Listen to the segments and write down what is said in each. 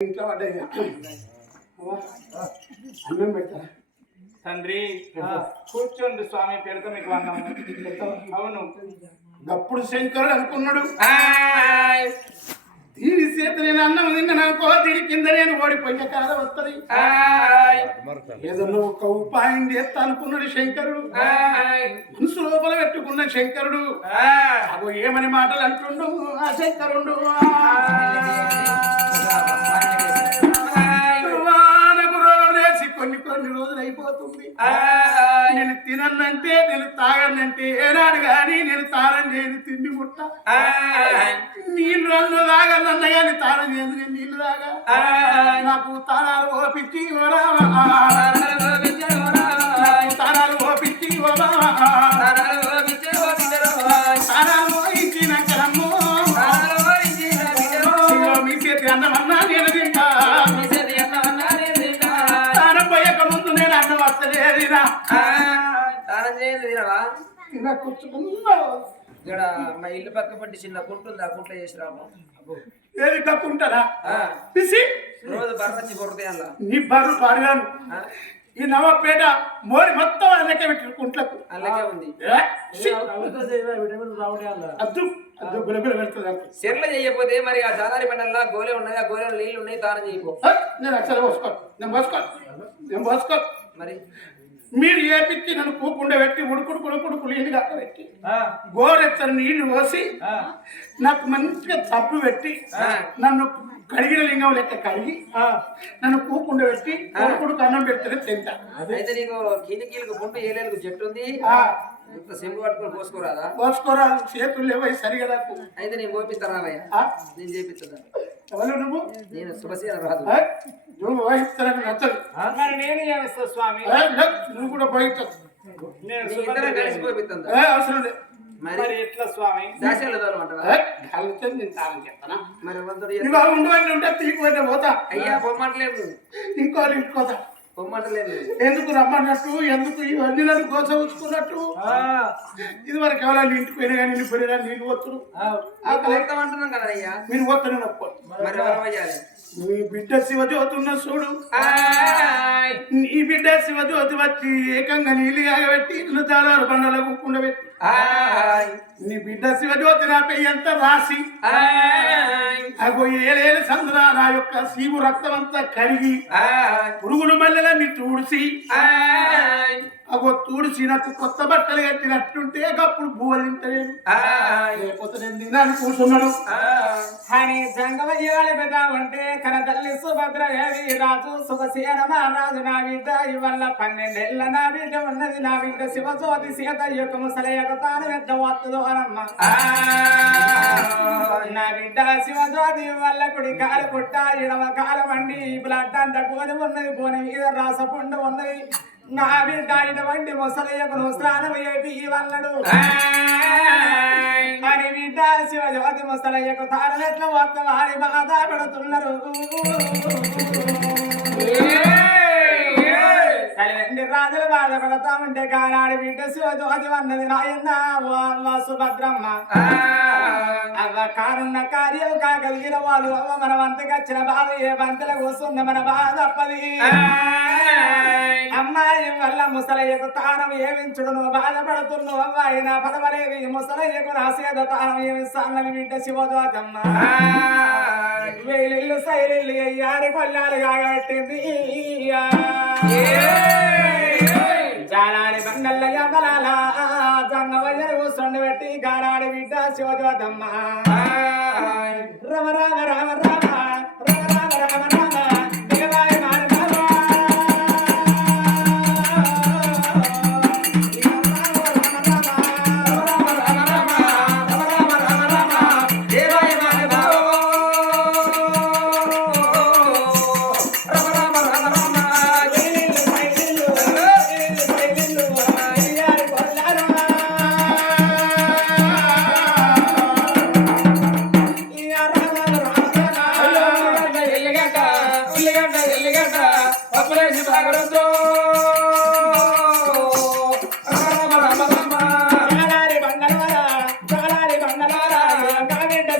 ఇంట్లో పడ్డాయి అన్నం పెడతారా తండ్రి కూర్చోండి స్వామి పెడతా మీకు అన్నం. అవును అప్పుడు శంకరుడు అనుకున్నాడు దీని చేత నేను అన్నం తిన్నానుకో దీని కింద నేను ఓడిపోయిన కాలం వస్తుంది ఏదన్నా ఒక ఉపాయం చేస్తా అనుకున్నాడు శంకరుడు మనసు లోపల పెట్టుకున్న శంకరుడు అగో ఏమని మాటలు అంటుండు ఆ శంకరుడు కొన్ని రోజులు అయిపోతుంది నేను తినన్నంటే నేను తాగనంటే ఏనాడు కానీ నేను తాళం చేయను తిండి ముట్ట నీళ్ళు రన్ను తాగలన్న కానీ తాళం చేయను నేను నీళ్ళు తాగా నాకు తాళాలు ఓపించి తాళాలు ఓపించి తాళాలు ఓయించినాకమ్మో మీ చేతి అన్నమన్నా నేను తింటా ఇక్కడ మా ఇల్లు పక్క పట్టి చిన్న కుంటుంది ఆ కుంట్లో చేసి రాము ఏది కప్పుంటారా రోజు బర్రచ్చి కొడుతాయి అలా నీ బర్రు పారుగాను ఈ నవపేట మోరి మొత్తం అల్లకే పెట్టిన కుంట్లకు అల్లకే ఉంది చెర్ల చేయకపోతే మరి ఆ దాదారి పండల్లా గోలే ఉన్నది ఆ గోలే నీళ్ళు ఉన్నాయి దానం చేయకో నేను అసలు పోసుకో మరి మీరు ఏపిచ్చి నన్ను కూకుండా పెట్టి ఉడుకుడుకు నీళ్ళు కట్ట పెట్టి గోరెత్తని నీళ్లు పోసి నాకు మంచిగా తప్పు పెట్టి నన్ను కడిగిన లింగం లెక్క కడిగి నన్ను కూకుండా పెట్టి ఉడుకుడుకు అన్నం పెడితేనే తింటా. అయితే నీకు కీలికీలకు పుంటు ఏలేలకు చెట్టు ఉంది సెంగు పట్టుకొని పోసుకోరాదు చేతులు లేవై సరిగా నాకు అయితే నేను పోపిస్తా రావయ్యా నేను చేపిస్తా ఎవరు నువ్వు నేను శుభసేన రాదు నువ్వు వహిస్తానని నచ్చదు నేను చేస్తా స్వామి నువ్వు కూడా పోయించదు ఇద్దరం కలిసి పోపిస్తాను అవసరం లేదు మరి ఎట్లా స్వామి దాశాలు మరి ఉంటే తీసుకోతే పోతా అయ్యా పొమ్మంటలేదు ఇంకోరు ఇంటికోతా పొమ్మంటలేదు ఎందుకు రమ్మన్నట్టు ఎందుకు ఇవన్నీ నన్ను గోస ఉంచుకున్నట్టు ఇది వరకు ఎవరైనా ఇంటికి పోయినా కానీ ఇంటికి పోయినా నీళ్ళు పోతురు అంటున్నాం కదా అయ్యా మీరు పోతానే నొప్పు మరి ఎవరయ్యాలి నీ బిడ్డ శివజ్యోతి ఉన్న చూడు నీ బిడ్డ శివజ్యోతి వచ్చి ఏకంగా నీళ్ళు కాగబెట్టి ఇల్లు చాలా బండల కూకుండా పెట్టి నీ బిడ్డ శివజ్యోతి నాపై ఎంత రాసి అగో ఏలేలు సంద్ర నా యొక్క శివు రక్తం అంతా కరిగి పురుగులు మల్లెలన్నీ తూడిసి అగో తూడిసి నాకు కొత్త బట్టలు కట్టినట్టుంటే అప్పుడు బువ్వలు తింటలేదు లేకపోతే నేను తిన్నాను కూర్చున్నాడు అని జంగమయ్యాలి పెద్ద అంటే కన తల్లి సుభద్రదేవి రాజు సుఖసేన మహారాజు నా బిడ్డ ఇవల్ల 12 ఏళ్ళ నా బిడ్డ ఉన్నది నా బిడ్డ శివజ్యోతి సీత యొక్క ముసలయ్యకు తాను పెద్ద వస్తుందో అనమ్మ నా బిడ్డ శివజ్యోతి వల్ల కుడి కాలు పుట్ట ఎడమ కాలు వండి బ్లడ్ అంతా కోని ఉన్నది కోని మీద రాసపుండు ఉన్నది నా బిడ్డ ఇటువంటి ముసలయ్యకు స్నానం ఏపి వల్లడు అని బిడ్డ శివజ్యోతి ముసలయ్యకు తాను ఎట్లా వస్తాం అని బాధపడుతున్నారు తల్లిదండ్రి రాజులు బాధపడతామంటే కానాడు బిడ్డ శివజ్యోతి అన్నది నాయన్న సుభద్రమ్మ అవ్వ కానున్న కార్యం కాగలిగిన వాళ్ళు అవ్వ మన వంతకు వచ్చిన బాధ ఏ బంతల కూర్చున్న మన బాధ తప్పది అమ్మాయి వల్ల ముసలయ్యకు తానం ఏమించుడు నువ్వు బాధపడుతున్నావు అమ్మాయి నా పదవలేదు ముసలయ్యకు రాసేదో తానం ఏమిస్తానని బిడ్డ శివజ్యోతమ్మ వేలిల్లు సైలిల్లు అయ్యారి కొల్లాలు కాగట్టింది జానాడి బండల్ల యమలాల జంగవయ్య కూర్చొని పెట్టి గానాడి బిడ్డ శివజ్యోతమ్మ రమ రామ రామ రామ రమ రామ రామ రామ దేవాయ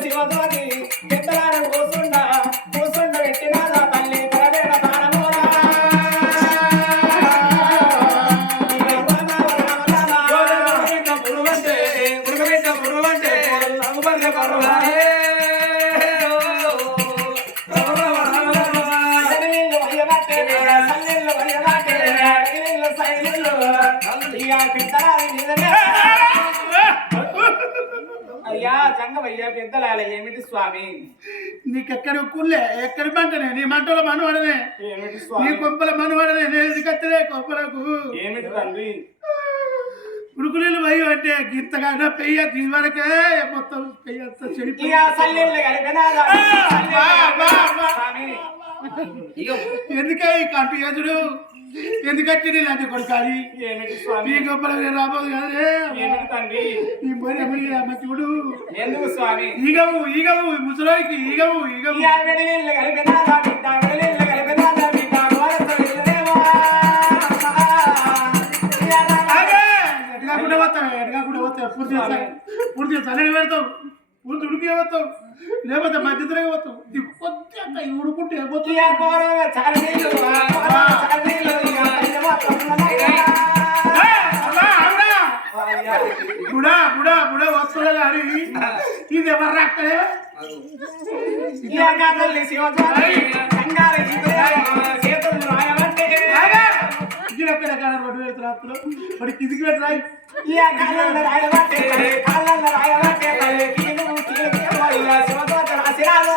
శివజ్యోతి కూసుండ పెట్టినారా ఇక పెద్దలాల మీదనే అయ్యా జంగమయ్యా పెద్దలాల ఏమిటి స్వామి నీకెక్కడ కుళ్ళే ఎక్కడి మంటనే నీ మంటలో మనవాడనే ఏమిటి నీ స్వామి కొంపల మనవాడనే నేను కత్తలే కొంపలకు ఏమిటి తండ్రి ఉడుకులీలు పోయి అంటే గింతగా పెయ్య దీని వరకే మొత్తం పెయ్య అంతా చెడిపోయి ఇక సల్లెళ్ళు కలిపినా స్వామి ఇగో ఎందుకే ఈ కంటి ఎదుడు ఎందుకచ్చి నీలాంటి కొడుకాలి ఏమిటి స్వామి నీ గొప్పల రాబోదు కదరే ఏమిటి తండ్రి నీ మరి అమ్మ చూడు ఎందుకు స్వామి ఈగవు ముసలోకి ఈగవు ఇక వెడలిళ్ళు కలిపినా బిడ్డ వెడలిళ్ళు కలిపినా బిడ్డ గోరతో వెళ్ళలేమో ఎడగా కూడా పోతావు పూర్తి చల్లని పెడతావు పూర్తి ఉడికి పోతావు లేకపోతే మధ్యతరగా పోతావు కొద్దిగా ఉడుకుంటే పోతుంది ఇక గోరవ చల్లనీళ్ళు చల్లనీళ్ళు బుడా బుడా బుడా వస్తుందా కానీ ఇది ఎవరు రాక్కలే ఇక తల్లి శివజాలి సంగాలి చేతులు రాయమంటే గిరక్కడ కాడ రోడ్డు పెడుతున్నారు మరి కిందికి పెట్టి రాయి ఇక కాళ్ళల్లో రాయమంటే కాళ్ళల్లో రాయమంటే కీలు శివజోత రాసిరాలు